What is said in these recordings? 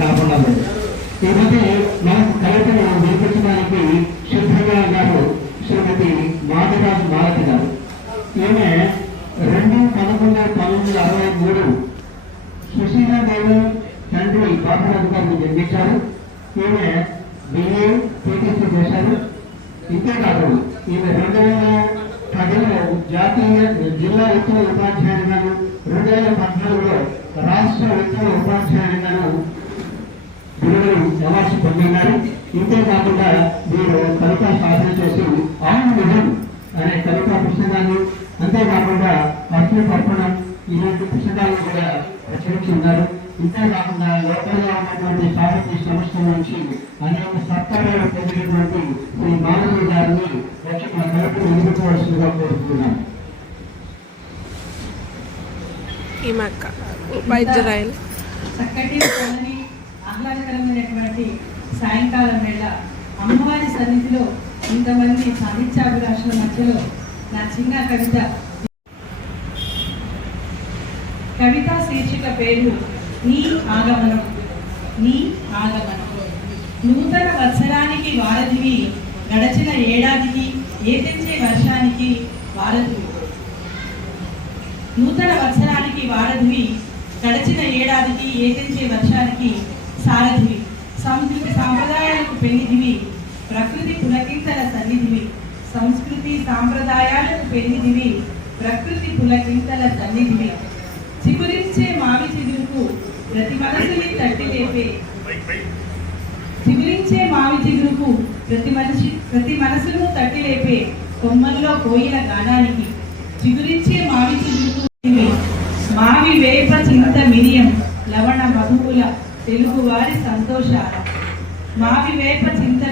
కాకుండా ఉంది. మనం కవితను సిద్ధంగా శ్రీమతి మాధవరాజు గారు. ఈమె రెండు పదకొండు పంతొమ్మిది అరవై మూడు సుశీలాదేవి తండ్రి బాబురాజు గారిని ఈమె బిఏ చేశారు. ఇంతేకాదు ఈమె రెండు వేల పదిలో జాతీయ జిల్లా ఉత్తర ఉపాధ్యాయులుగాను రెండు వేల పద్నాలుగులో రాష్ట్ర ఉత్తర ఉపాధ్యాయులుగాను బిరుదులు అవార్డు పొందినారు. ఇంతేకాకుండా వీరు కవితా సాధన చేసి ఆన్ నిజం అనే కవితా పుస్తకాన్ని అంతేకాకుండా అర్జున తర్పణం ఇలాంటి పుస్తకాలను కూడా రచించి ఉన్నారు ఇంతేకాకుండా లోకల్గా ఉన్నటువంటి సాహిత్య సంస్థల నుంచి అనేక సత్కారాలు పొందినటువంటి శ్రీ మాధవి గారిని ఎదుర్కోవాల్సిందిగా కోరుతున్నాను ఈ మక్క. చక్కటి ఆహ్లాదకరమైనటువంటి సాయంకాలం వేళ అమ్మవారి సన్నిధిలో ఇంతమంది సాహిత్యాభిలాషుల మధ్యలో నా చిన్న కవిత. కవిత శీర్షిక పేరు నీ ఆగమనం నీ ఆగమనం. నూతన వత్సరానికి వారధివి గడచిన ఏడాదికి ఏతెంచే వర్షానికి వారధివి. నూతన వత్సరానికి వారధివి గడచిన ఏడాదికి ఏతించే వర్షానికి సారథివి. సంస్కృతి సాంప్రదాయాలకు పెన్నిధివి ప్రకృతి పులకింతల సన్నిధివి. సంస్కృతి సాంప్రదాయాలకు పెన్నిధివి ప్రకృతి పులకింతల సన్నిధివి. చిగురించే మావి చిగురుకు ప్రతి మనసుని తట్టి లేపే. చిగురించే మావి చిగురుకు ప్రతి మనిషి ప్రతి మనసును తట్టి లేపే కొమ్మల్లో పోయిన గానానికి. చిగురించే మావి చిగురు ఇవి. మావి వేప చింత మిరియం లవణ తెలుగువారి తెలుగు వారి సంతోషాల. మావి వేప చింత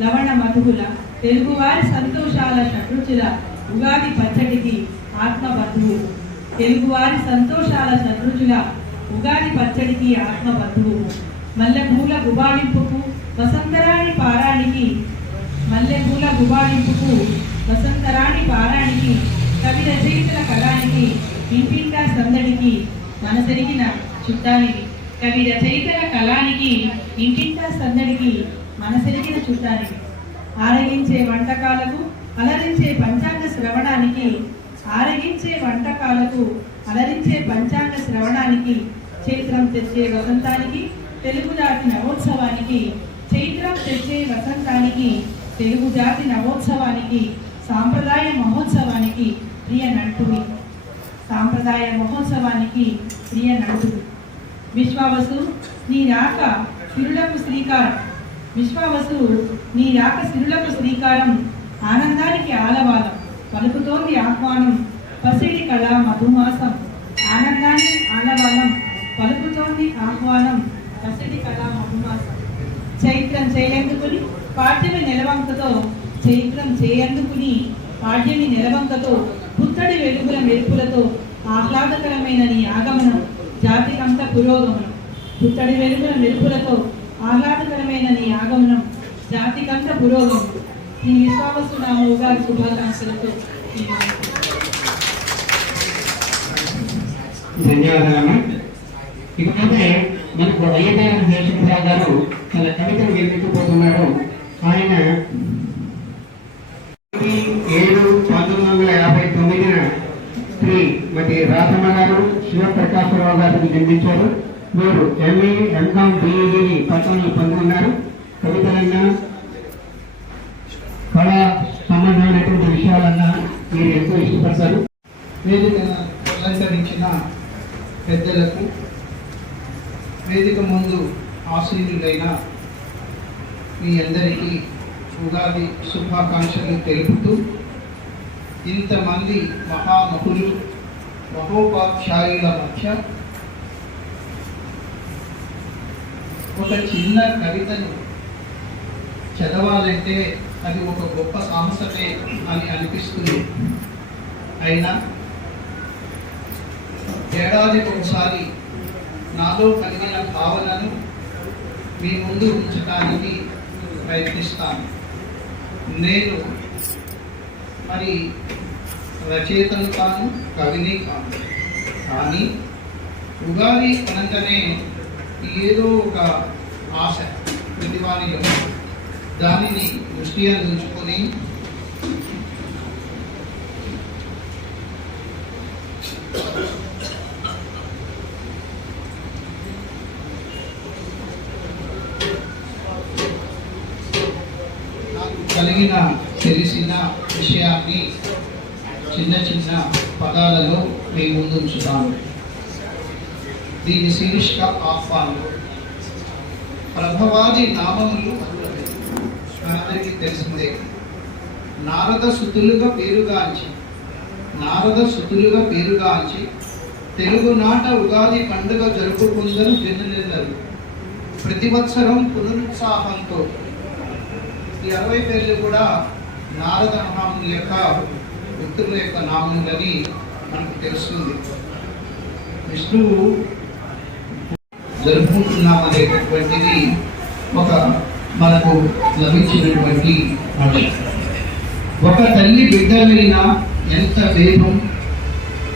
లవణ మధువుల తెలుగు వారి సంతోషాల షడ్రుచుల ఉగాది పచ్చడికి ఆత్మ బంధువు తెలుగు వారి సంతోషాల షడ్రుచుల ఉగాది పచ్చడికి ఆత్మ బంధువు మల్లెపూల గుబాళింపుకు వసంతరాణి పారానికి మల్లెపూల గుబాళింపుకు వసంతరాణి పారానికి కవి రచయితల కళానికి ఇంపింట సందడికి మనసరిగిన చుట్టానికి కవి రచయితల కళానికి ఇంటింట సందడికి మనసెరిగిన చూడటానికి ఆరగించే వంటకాలకు అలరించే పంచాంగ శ్రవణానికి ఆరగించే వంటకాలకు అలరించే పంచాంగ శ్రవణానికి చైత్రం తెచ్చే వసంతానికి తెలుగు జాతి నవోత్సవానికి చైత్రం తెచ్చే వసంతానికి తెలుగు జాతి నవోత్సవానికి సాంప్రదాయ మహోత్సవానికి ప్రియ నంటువి సాంప్రదాయ మహోత్సవానికి ప్రియ నంటువి విశ్వావసు నీ రాక సిరులకు శ్రీకారం. విశ్వావసు నీ రాక సిరులకు శ్రీకారం. ఆనందానికి ఆలవాలం పలుకుతోంది ఆహ్వానం. పసిడి కళ మధుమాసం. ఆనందానికి ఆలవాలం పలుకుతోంది ఆహ్వానం. పసిడి కళ మధుమాసం. చైత్రం చేయందుకుని పాఠ్యమి నెలవంకతో చైత్రం చేయందుకుని పాఠ్యమి నెలవంకతో పుత్తడి వెలుగుల మెరుపులతో ఆహ్లాదకరమైన నీ ఆగమనం జాతికంతా పురోగమనం. పుత్తడి వెలుగుల మెరుపులతో ఆహ్లాదకరమైన నీ ఆగమనం. జాతికంత పురోగమనం. నీ విశ్వావసు గారి శుభాకాంక్షలతో ఈ ఇకపోతే మనకు అయ్యదేవ జయశంకరరావు గారు తన కవితను వినిపించబోతున్నాడు. ఆయన ఏడు పంతొమ్మిది వందల యాభై తొమ్మిదిన శ్రీ మరి రాధమ్మ గారు శివప్రకాశరావు గారిని నిర్మించారు వీరు ఎంఏ ఎంకామ్ బిఈడిని పట్టణంలో పొందుకున్నారు కవితలన్నా కళా సంబంధమైనటువంటి విషయాలన్నా మీరు ఎంతో ఇష్టపడతారు. వేదిక అలంకరించిన పెద్దలకు వేదిక ముందు ఆశీనులైన మీ అందరికీ ఉగాది శుభాకాంక్షలు తెలుపుతూ ఇంతమంది మహామహులు మహోపాధ్యాయుల మధ్య ఒక చిన్న కవితను చదవాలంటే అది ఒక గొప్ప సాహసమే అని అనిపిస్తుంది. అయినా ఏడాదికి ఒకసారి నాలో కలిగిన భావనను మీ ముందు ఉంచడానికి ప్రయత్నిస్తాను. నేను మరి రచయితను కాను కవిని కాను కానీ ఉగాది అనగానే ఏదో ఒక ఆశ ప్రతివాని దానిని దృష్టిగా ఉంచుకొని కలిగిన తెలిసిన విషయాన్ని చిన్న చిన్న పదాలలో మీ ముందు ఉంచుతాను. దీని శీర్షిక ఆహ్వానం. ప్రభవాది నామములు మనందరికీ తెలిసిందే. నారద సుతులుగా పేరుగాంచి నారద సుతులుగా పేరుగాంచి తెలుగు నాట ఉగాది పండుగ జరుపుకుందరు జనులెల్లరు ప్రతివత్సరం పునరుత్సాహంతో ఈ అరవై పేర్లు కూడా నారద మహాముని యొక్క వ్యక్తుల యొక్క నామములని మనకు తెలుస్తుంది. విష్ణువు జరుపుకుంటున్నాం అనేటటువంటిది ఒక మనకు లభించినటువంటి అంశం ఒక తల్లి బిడ్డలైనా ఎంత వేగం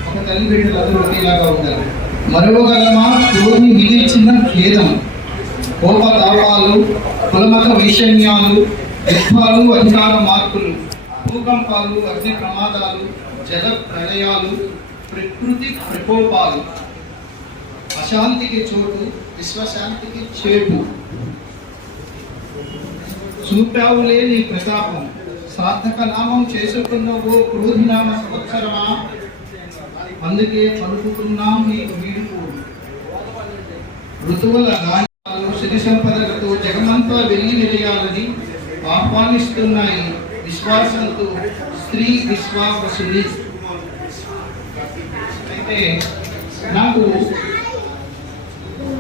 ఒక తల్లి బిడ్డలు అందరూ ఒకేలాగా ఉండాలి. మరువగలమా? క్రోధి విధించిన ఖేదం కోపతాపాలు కులమత వైషమ్యాలు దుఃఖాలు అధికార మార్పులు. భూకంపాలు అగ్ని ప్రమాదాలు జల ప్రళయాలు ప్రకృతి ప్రకోపాలు. అశాంతికి చోటు విశ్వశాంతికి చేటు. చూపావులే నీ ప్రతాపం సార్థక నామం చేసుకున్న ఓ నామ సంవత్సరమా? అందుకే పలుకుతున్నాం నీకు వీడుకు. ఋతువుల గాయాలు సిరి సంపదలతో జగమంతా వెళ్ళి వెలియాలని ఆహ్వానిస్తున్నాయి. విశ్వాసంతో స్త్రీ విశ్వాసుని అయితే నాకు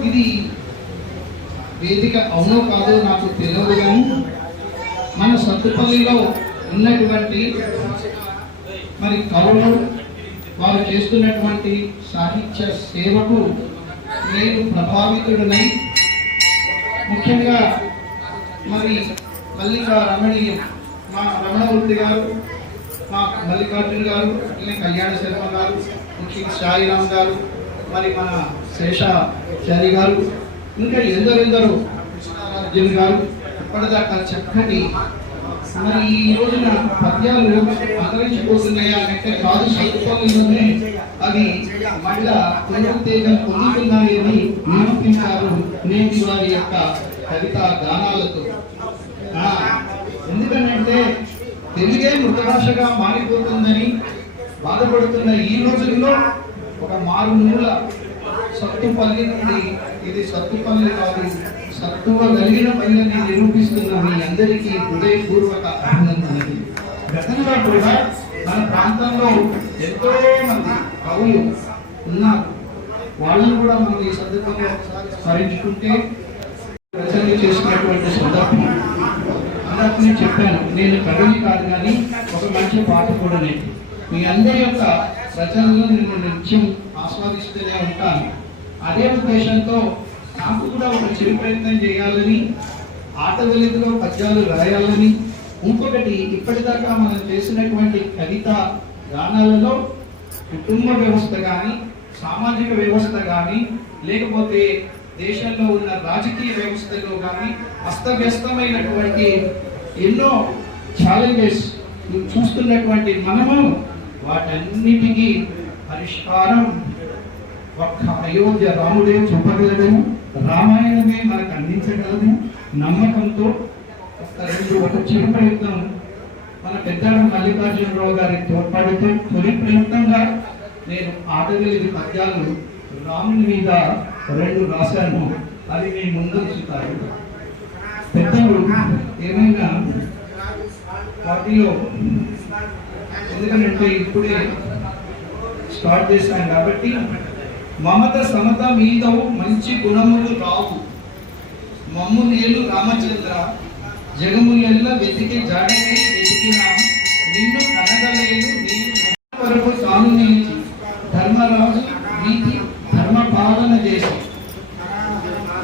ఇది వేదిక అవునో కాదో నాకు తెలియదు కానీ మన సత్తుపల్లిలో ఉన్నటువంటి మరి కవులు వారు చేస్తున్నటువంటి సాహిత్య సేవకు నేను ప్రభావితుడనై ముఖ్యంగా మరి మల్లిక రమణీయం మా రమణమూర్తి గారు మా మల్లికార్జున గారు కళ్యాణ శర్మ గారు ముఖ్యంగా సాయిరామ్ గారు మరి మన శేషాచారి గారు ఇంకా ఎందరెందరో కృష్ణారాజన్ గారు ఇప్పటిదాకా చక్కటి మరి ఈ రోజున పద్యాలు అంతరించిపోతున్నాయా అంటే కాదు సదుపాయంలోనే అవి మళ్ళా పునరుత్తేజం పొందుతున్నాయని నిరూపించారు నేటి వారి యొక్క కవితా గానాలతో. ఆ, ఎందుకనంటే తెలుగే మృతభాషగా మారిపోతుందని బాధపడుతున్న ఈ రోజుల్లో ఒక మారుమూల సత్తుపల్లి నుండి ఇది సత్తుపల్లి కాదు సత్తువ కలిగిన పల్లెని నిరూపిస్తున్న మీ అందరికీ హృదయపూర్వక అభినందనలు. గతంలో కూడా మన ప్రాంతంలో ఎంతో మంది కవులు ఉన్నారు. వాళ్ళని కూడా మనం ఈ సందర్భంగా స్మరించుకుంటే రచనలు చేసుకున్నటువంటి సందర్భం. అందరికీ నేను చెప్పాను. నేను కవిని కాదు కానీ ఒక మంచి పాట కూడా నేను. మీ అందరి యొక్క రచనలు నేను నిత్యం ఆస్వాదిస్తూనే ఉంటాను. అదే ఉద్దేశంతో నాకు కూడా ఒక చిరు ప్రయత్నం చేయాలని ఆట వెలుగులో పద్యాలు రాయాలని ఇంకొకటి ఇప్పటిదాకా మనం చేసినటువంటి కవిత గానాలలో కుటుంబ వ్యవస్థ కానీ సామాజిక వ్యవస్థ కానీ లేకపోతే దేశంలో ఉన్న రాజకీయ వ్యవస్థలో కానీ అస్తవ్యస్తమైనటువంటి ఎన్నో ఛాలెంజెస్ చూస్తున్నటువంటి మనము వాటన్నిటికీ పరిష్కారం ఒక్క అయోధ్య రాముడే చూపగలడు రామాయణమే మనకు అందించగలదు. నమ్మకంతో ఒక రెండు ఒక చిన్న ప్రయత్నం మన పెద్దాడ మల్లికార్జునరావు గారి తోడ్పాటుతో తొలి ప్రయత్నంగా నేను ఆడగలిగిన పద్యాలు రాముని మీద రెండు రాశాను. అది మీ ముందుంచుతారు పెద్దలు ఏమైనా పార్టీలో ఎందుకంటే ఇప్పుడే స్టార్ట్ చేశాను కాబట్టి మమత సమత మీదవు మంచి గుణములు రావు. మమ్ము నేలు రామచంద్ర జగములెల్ల వెతికి జాడకై వెతికిన నిన్ను కనగలేను నేను వరకు తాను నిలిచి ధర్మరాజు నీతి ధర్మ పాలన చేసి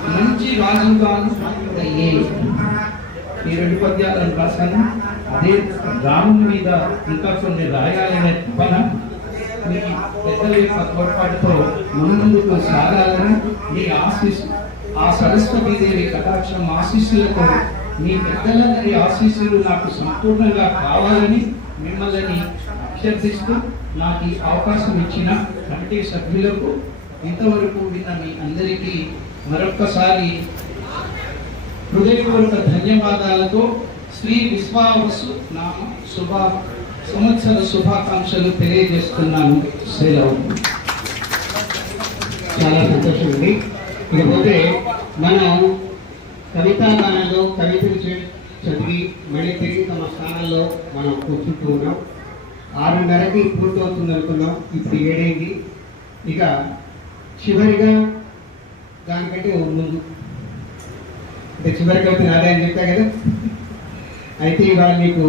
మంచి రాజుగాను అయ్యే. ఈ రెండు పద్యాలను రాశాను. అదే రాముని మీద ఇంకా కొన్ని రాయాలనే తపన మీ పెద్దల యొక్క తోడ్పాటుతో ముందుకు సాగాలని మీ ఆశీస్సు ఆ సరస్వతీదేవి కటాక్షం ఆశీస్సులతో మీ పెద్దలందరి ఆశీస్సులు నాకు సంపూర్ణంగా కావాలని మిమ్మల్ని అభ్యర్థిస్తూ నాకు ఈ అవకాశం ఇచ్చిన కమిటీ సభ్యులకు ఇంతవరకు విన్న మీ అందరికీ మరొక్కసారి హృదయపూర్వక ధన్యవాదాలతో శ్రీ విశ్వావసు నామ శుభ సంవత్సర శుభాకాంక్షలు తెలియజేస్తున్నాను. శ్రీరావు చాలా సంతోషం అండి. ఇకపోతే మనం కవితాగానంలో కవితలు చదివి మళ్ళీ తిరిగి తమ స్థానాల్లో మనం కూర్చుంటూ ఉన్నాం. ఆరున్నరకి పూర్తవుతుంది అనుకున్నాం. ఇప్పుడు ఏడైంది. ఇక చివరిగా దానికంటే ముందు. చివరికి చివరి కవిత అని చెప్తా కదా? అయితే ఇవాళ మీకు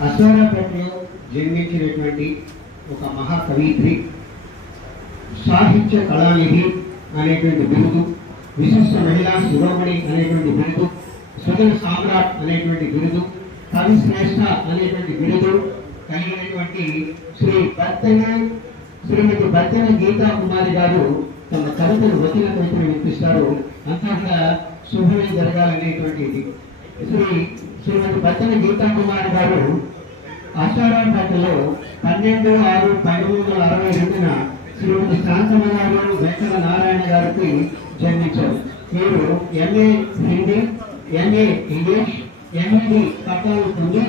అశ్వారాపేటలో జన్మించినటువంటి ఒక మహాకవిత్రి సాహిత్య కళానిధి అనేటువంటి బిరుదు విశిష్ట మహిళా శిరోమణి అనేటువంటి బిరుదు సుగల సామ్రాట్ అనేటువంటి బిరుదు కవి శ్రేష్ఠ అనేటువంటి బిరుదు కలిగినటువంటి శ్రీ బత్తెన శ్రీమతి భర్జన గీతా కుమారి గారు తమ కవితను వచన కవితను వినిపిస్తారు. అంతా కూడా శుభమే జరగాలనేటువంటిది శ్రీ శ్రీమతి భర్జన గీతా కుమారి గారు ఆషాఢంలో పన్నెండు ఆరు పంతొమ్మిది వందల అరవై రెండున శ్రీమతి శాంతమ్మ గారు వెంకట నారాయణ గారికి జన్మించారు. మీరు MA Hindi MA English MEd పట్టాలు పొంది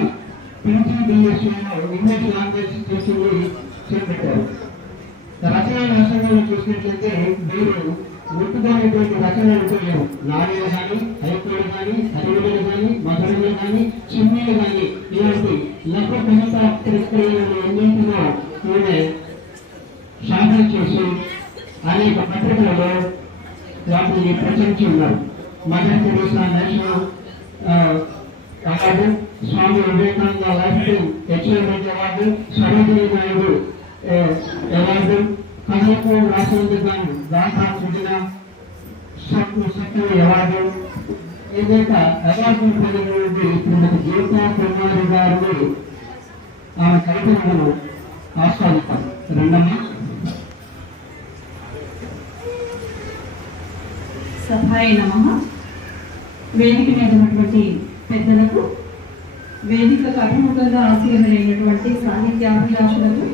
పీజీబీఎస్సీలో ఇంగ్లీష్ లాంగ్వేజ్ టీచింగ్ చేపట్టారు. రచనా వ్యాసంగంలో చూసినట్లయితే వీరు ముట్టుకునేటువంటి రచనలు లేవు. నాణ్యాలు కానీ హైకోలు కానీ హరివులు కానీ మధురములు కానీ చిన్నీలు కానీ ఇలాంటి లఘు కవిత ప్రక్రియలు ఎన్నింటిలో ఈమె సాధన చేసి అనేక పత్రికలలో వాటిని ప్రచురించి ఉన్నారు. Mother Teresa national award Swami Vivekananda life HL award Sarojini Naidu ఆ, అవార్డు కథలకు రాసినందుకు గాను దాసా సుజన శక్తి శక్తి అవార్డు ఏదైతే అవార్డు పొందినటువంటి శ్రీమతి గీతా కుమారి గారిని ఆమె కవితలను ఆస్వాదిస్తాం. రెండమ్మ. సభాయ నమ. వేదిక మీద పెద్దలకు వేదికకు అభిముఖంగా ఆశీర్వదైనటువంటి సాహిత్యాభిలాషులకు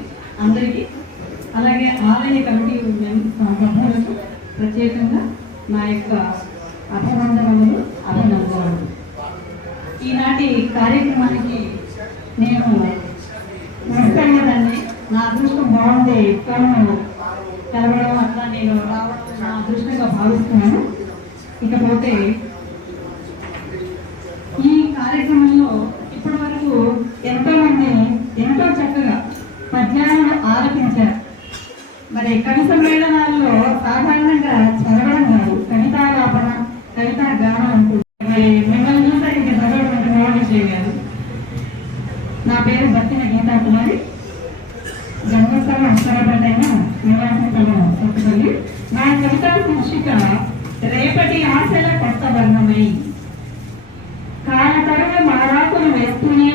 అందరికీ. అలాగే ఆలయ కమిటీ సభ్యులకు ప్రత్యేకంగా నా యొక్క అభినందనలు అభినందనలు. ఈనాటి కార్యక్రమానికి నేను మిస్సయ్యేదాన్ని నా అదృష్టం బాగుంది ఫోన్ కలవడం అట్లా నేను రావడం నా అదృష్టంగా భావిస్తున్నాను. ఇకపోతే ఈ కార్యక్రమంలో ఇప్పటి వరకు ఎంతో మంది ఎంతో చక్కగా పద్య ఆలపించారు మరి కవి సమ్మేళనాల్లో సాధారణంగా చదవడం కాదు. కవితాలాపన కవితా గానం అంటుంది మరి మిమ్మల్ని చూస్తే ఇంక చదవడం అంటే మోడీ చేయగారు నా పేరు బత్తిన గీతా కుమారి. జన్మస్థలం అక్షరపేటైన నివాసస్థలం కొత్తపల్లి నా కవితా శీర్షిక రేపటి ఆశల కొత్త వర్ణమై. కాల తరువు మారాకులు వేస్తూనే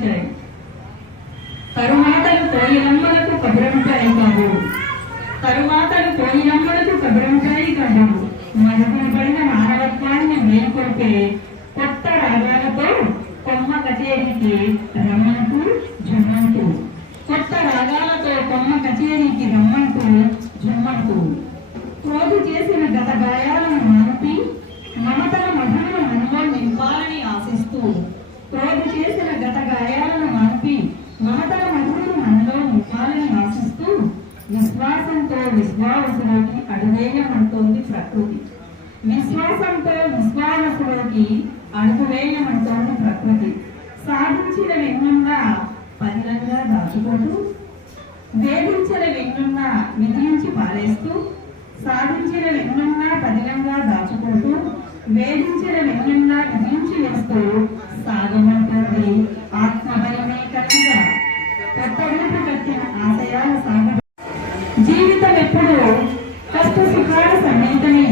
హరివిల్లులను తరుమాతలు తోయిలమ్మలకు కబురంటాయి కాదు. తరుమాతలు తోయిలమ్మలకు కబురంటాయి కాదు. మరొక విశ్వాసంతో విశ్వాసలోకి అడుగు వేయమంటోంది ప్రకృతి. సాధించిన వెన్నున్నా పదిలంగా దాచుకోదు వేధించిన వెన్నున్నా మిగిలించి పాలేస్తూ సాధించిన వెన్నున్నా పదిలంగా దాచుకుంటూ వేధించిన వెన్నున్నా మిగిలించి వేస్తూ సాగమంటుంది ఆత్మబలమే కనుక కట్టడిపు కట్టిన ఆశయాల సాగ. జీవితం ఎప్పుడు కష్ట సుఖాల సన్నిహితమే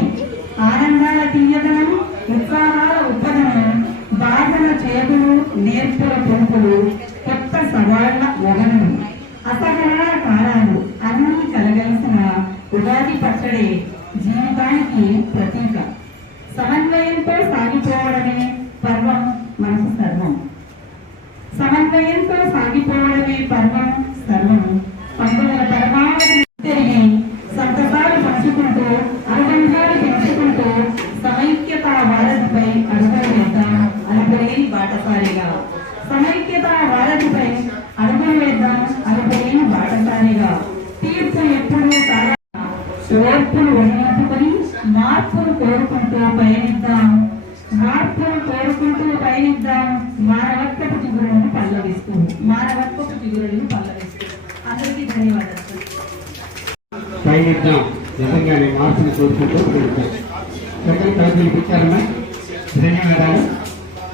ఆనందాల తీయదనం ఉత్సాహాల ఉత్పదనం బాధల చేతులు నేర్పుల పొంపులు కొత్త సవాళ్ళ వగనము అసహనాల కాలాలు అన్నీ కలగలిసిన ఉగాది పచ్చడే జీవితానికి ప్రతీక. సమన్వయంతో సాగిపోవడమే పర్వం మనసు సర్వం. సమన్వయంతో సాగిపోవడమే పర్వం సర్వం. కోరుకుంటూ పెడతాం చక్కని ధన్యవాదాలు.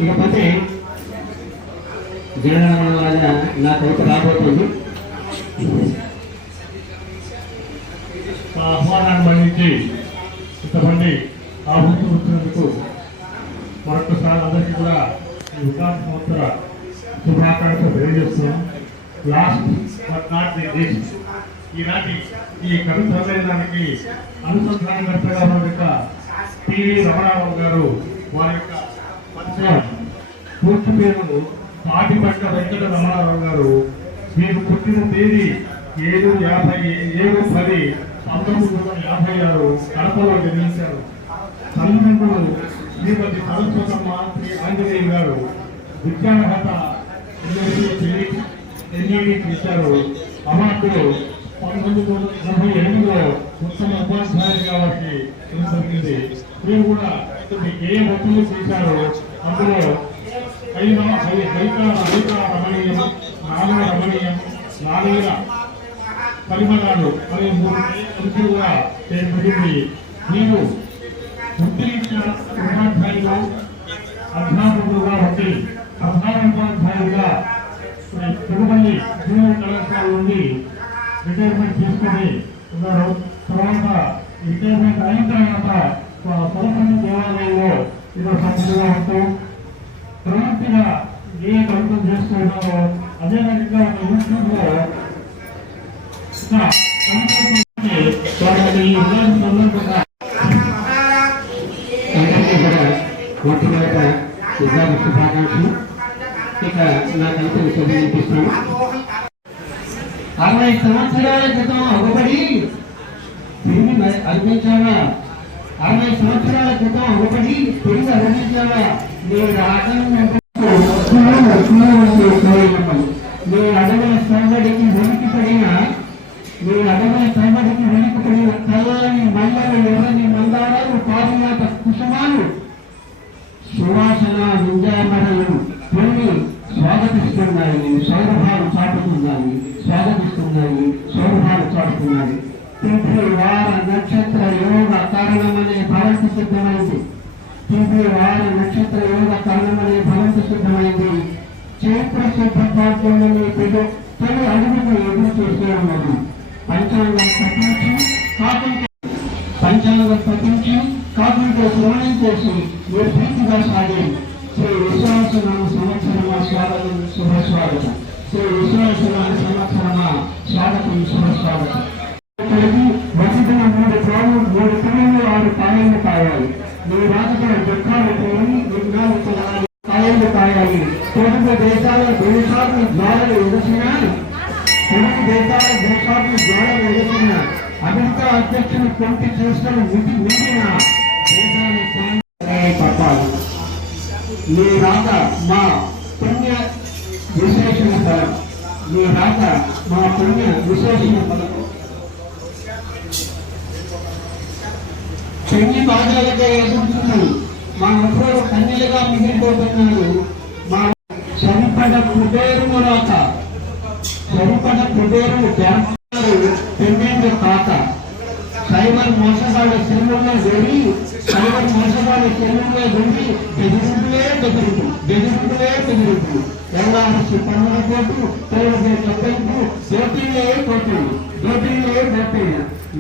ఇకపోతే జనగణమనలాగా నా కవిత రాబోతుంది. ఆ ఆహ్వానాన్ని మన్నించి ఇంతమంది ఆహుతి వచ్చినందుకు మరొకసారి అందరికీ కూడా ఈ ఉదాహరణ సంవత్సర శుభాకాంక్షలు తెలియజేస్తున్నాం. Last but not the least ఈనాటి ఈ కవి సమ్మేళనానికి అనుసంధానకర్తగా ఉన్న యొక్క పివి రమణారావు గారు వారి యొక్క పరిచయం. పూర్తి పేరు పాటిపట్ల వెంకట రమణారావు గారు. మీరు పుట్టిన తేదీ ఏడు యాభై ఏడు పది పంతొమ్మిది వందల యాభై ఆరు కడపలో జన్మించారు. తల్లిదండ్రులు శ్రీమతి సరస్వతమ్మ శ్రీ ఆంజనేయ గారు విద్యార్హత ఎన్ఈడి చేశారు. అవార్డులు పంతొమ్మిది వందల ఎనభై ఎనిమిదిలో ఉత్తమ ఉపాధ్యాయులుగా వారికి జరిగింది మీరు కూడా ఏ ఒత్తులు చేశారు అందులో కైలా కైకా కైకా రమణీయం నాలుగు రమణీయం నాలుగు పరిమళాలు అనే మూడు అంశాలుగా పేర్కొంది మీరు ఉత్తరీక్షణ ఉపాధ్యాయులు అధ్యాపకులుగా ఉండి ప్రధాన ఉపాధ్యాయులుగా తిరుమల్లి జూనియర్ కళాశాల నుండి రిటైర్మెంట్ తీసుకుని ఉన్నారు. తర్వాత రిటైర్మెంట్ అయిన తర్వాత సరస్వతి దేవాలయంలో ఇదో సభ్యులుగా ఉంటూ ప్రవృత్తిగా ఏ ప్రభుత్వం చేస్తూ ఉన్నారో అదేవిధంగా ఒక యూట్యూబ్లో వాళ్ళకి ఈ ఉగాది సందర్భంగా మొట్టమొదట ఉగాది శుభాకాంక్షలు. ఇక నాకైతే కవితలు అరవై సంవత్సరాల క్రితం అవ్వబడి తిరిగి అర్పించావా? అరవై సంవత్సరాల క్రితం అవ్వబడి తిరిగి అర్పించావా? నేను ఆటంకం నేను అడవుల సంబడికి వెనక్కి నేను అడవుల సంబడికి వెనక్కి పడిన కళ్ళని నక్షత్ర యోగ కారణమనే భవంతి సిద్ధమైంది తిథి వారి నక్షత్ర యోగ కారణమనే భవంతి సిద్ధమైంది చైత్ర శుద్ధ భాగ్యమని తెలు తొలి అడుగును ఎదురు చూస్తూ ఉన్నది పంచాంగం పఠించి కాకుండా పంచాంగం పఠించి కాకుండా శ్రవణం చేసి నిర్భీతిగా సాగి శ్రీ విశ్వాసనామ సంవత్సరమా స్వాగతం శుభస్వాగతం శ్రీ విశ్వాసనామ సంవత్సరమా స్వాగతం శుభస్వాగతం స్వాగతం కలిగి వసతిన మూడు పాలు మూడు పిల్లలు ఆరు కాయలు కాయాలి నీ రాజకీయ దుఃఖాలు పోయి విఘ్నాలు తొలగాలి కాయలు కాయాలి తెలుగు దేశాల దేశాలను జ్వాలలు ఎదుసిన తెలుగు దేశాల ద్వారా జ్వాలలు అమెరికా అధ్యక్షుని పంపి చేసిన విధి మోసగాళ్ళ సెల్లుల్లో వెళ్ళి సైబర్ మోసగాళ్ళ సెల్లుల్లో వెళ్ళి బెదిరింపులే బెదిరింపు బెదిరింపులే బెదిరింపు ఎల్లాసి పన్నుల కోటు తోడుగే తప్పింపు దోపిలే కోట్లు దోపిలే దోపిల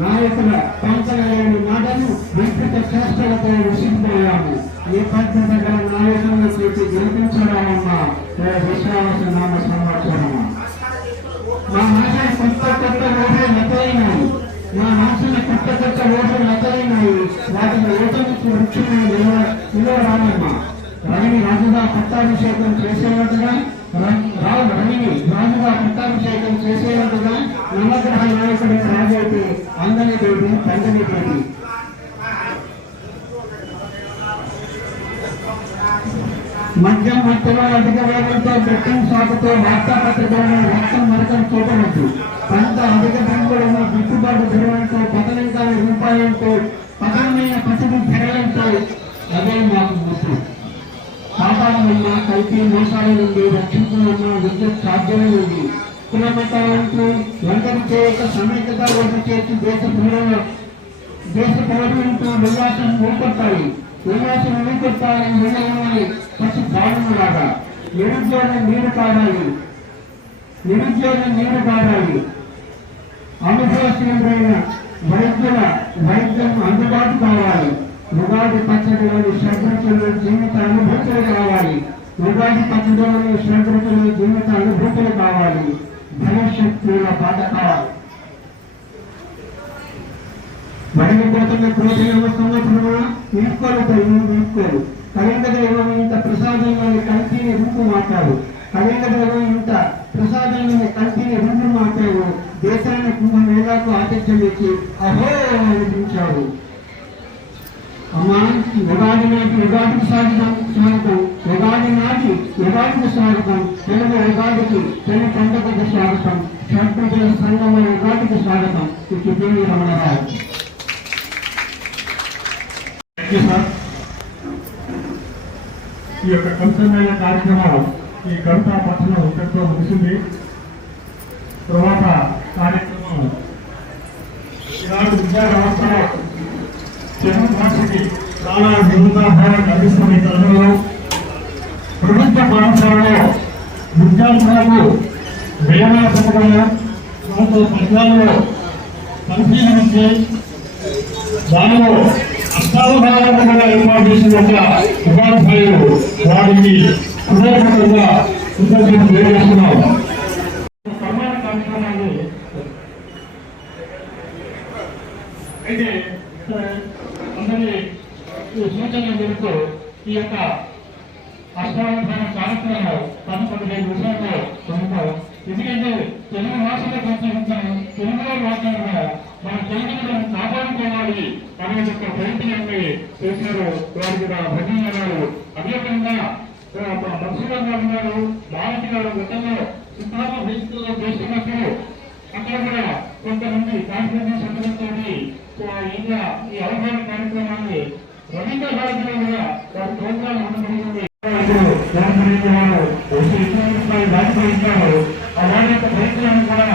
నాయకుల పంచలేని మాటలు విస్తృత శాస్త్రాలతో విసిగిపోయాము ఈ పద్ధతి గల నాయకులను చేసి గెలిపించడామమ్మా విశ్వాస నామ సంవత్సరమా. మా ఆశయ కొత్త కొత్త ఓట్లు నతైనాయి మా ఆశయ కొత్త కొత్త ఓట్లు నతైనాయి వాటిని ఓటమికి ముఖ్యమైన నిలవ నిలవరామమ్మ రవిని రాజుగా పట్టాభిషేకం చేసేవాడుగా రావు రవిని రాజుగా పట్టాభిషేకం చేసేవాడుగా నవగ్రహ నాయకుడి రాజైతే అందని దేవి తండ్రి దేవి మద్యం మత్తులో అధిక వేగంతో బెట్టింగ్ షాపుతో వార్తాపత్రికలను రక్తం మరకం చూపవచ్చు పంట అధిక రంగులను గిట్టుబాటు ధరలతో పతనం కాని రూపాయలతో పతనమైన పసిడి ధరలతో అదే మాకు గుర్తు పాపాల వల్ల కల్తీ మోసాల నుండి రక్షించనున్న విద్యుత్ సాధ్యమే ఉంది. వంటలు చేయక సమైక్యత చేసి దేశ ప్రజల దేశ నిర్ణయమని పసి నిరుద్యోగం నీరు కావాలి. నిరుద్యోగం నీరు కావాలి. అనుభవశీలమైన వైద్యుల వైద్యం అందుబాటు కావాలి. ఉగాది పచ్చడిలోని శంకరుతులు జీవిత అనుభూతులు కావాలి. ఉగాది పచ్చడిలోని శంకరుతులు జీవిత అనుభూతులు కావాలి. భవిష్యత్తుల బాధ కావాలి. మరిగిపోతున్న క్రోధ సంవత్సరమా వీడ్కోలు. తల్లి కళింగ దైవం ఇంత ప్రసాదంలోని కంటిని రూపు మాట్లాడు కళింగ దైవం ఇంత ప్రసాదంలోని కంటిని రూపు మాట్లాడు దేశాన్ని కుంభమేళాకు ఆతిథ్యం ఇచ్చి అహో అనిపించాడు అమ్మా ఉగాది నాటి ఉగాదికి స్వాగతం స్వాగతం. ఉగాది నాటి ఉగాదికి స్వాగతం. తెలుగు ఉగాదికి తెలుగు పండుగకి స్వాగతం. షడ్పజల సంగమ ఉగాదికి స్వాగతం. ఇది పివి రమణరావు ఈ యొక్క కవితమైన కార్యక్రమం ఈ కవితా పట్టణం ఇక్కడితో ముగిసింది. తర్వాత విద్యా వ్యవస్థలో తెలుగు భాషకి చాలా విరుద్ధాభావం కల్పిస్తున్న ఈ తరుణంలో ప్రభుత్వ పాఠశాలలో విద్యార్థులకు వేలాసముగా దాంతో పద్యాలలో పరిశీలించి దానిలో అష్టావధానంగా ఏర్పాటు చేసిన ఒక ఉపాధ్యాయులు వారికి హృదయపూర్వకంగా కృతజ్ఞతలు తెలియజేస్తున్నాం సన్మాన కార్యక్రమాన్ని అయితే ఇక్కడ అందరి సూచన మేరకు ఈ యొక్క అష్టావధాన కార్యక్రమంలో పది పదిహేను నిమిషాల్లో పొందుతాం ఎందుకంటే తెలుగు భాషలో ప్రోత్సహించాము తెలుగులో మాట్లాడగా మన తెలుగుని కాపాడుకోవాలి అనే యొక్క ప్రయత్నాన్ని చేశారు వారికి నా ధన్యవాదాలు అదేవిధంగా మత్స్యరావు గారు ఉన్నారు భారతి గారు గతంలో సిద్ధార్థ భవిష్యత్తులో చేస్తున్నప్పుడు అక్కడ కూడా కొంతమంది కాన్ఫిడెన్స్ సందర్భంతో ఇంకా ఈ అవగాహన కార్యక్రమాన్ని రవీంద్ర భారతిగా వారి ప్రోగ్రాం అనుమతించింది వారు ఎకనామిక్ పై రాజకీయ అలాగే ప్రయత్నాన్ని కూడా